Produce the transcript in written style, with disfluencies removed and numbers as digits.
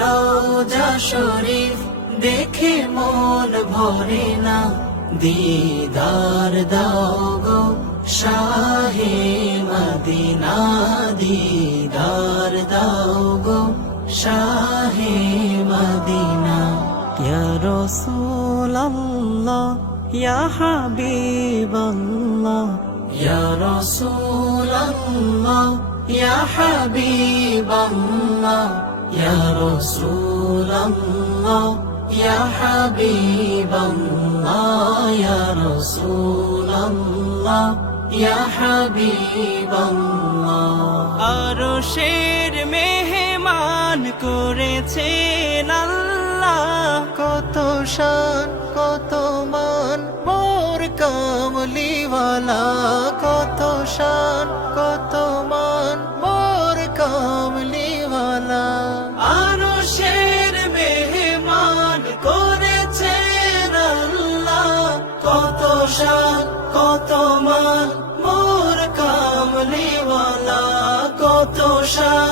রোজা শরীফ দেখে মন ভরে না, দিদার দাও গো শাহে মদিনা, দিদার দাও গো শাহে মদিনা। ইয়া রাসূলাল্লাহ ইয়া হাবিবাল্লাহ, ইয়া রাসূলাল্লাহ ইয়া হাবিবাল্লাহ, ইয়া রাসূলাল্লাহ ইয়া হাবিবাল্লাহ, ইয়া রাসূলাল্লাহ ইয়া হাবিবাল্লাহ। আরশের মেহমান করেছেন আল্লাহ, কত শান কত মান মোর কামলিওয়ালা, কত শান কত মান মোর কামলিওয়ালা। আরশের মেহমান করেছেন আল্লাহ, কত শান কত মান মোর কামলিওয়ালা, কত শান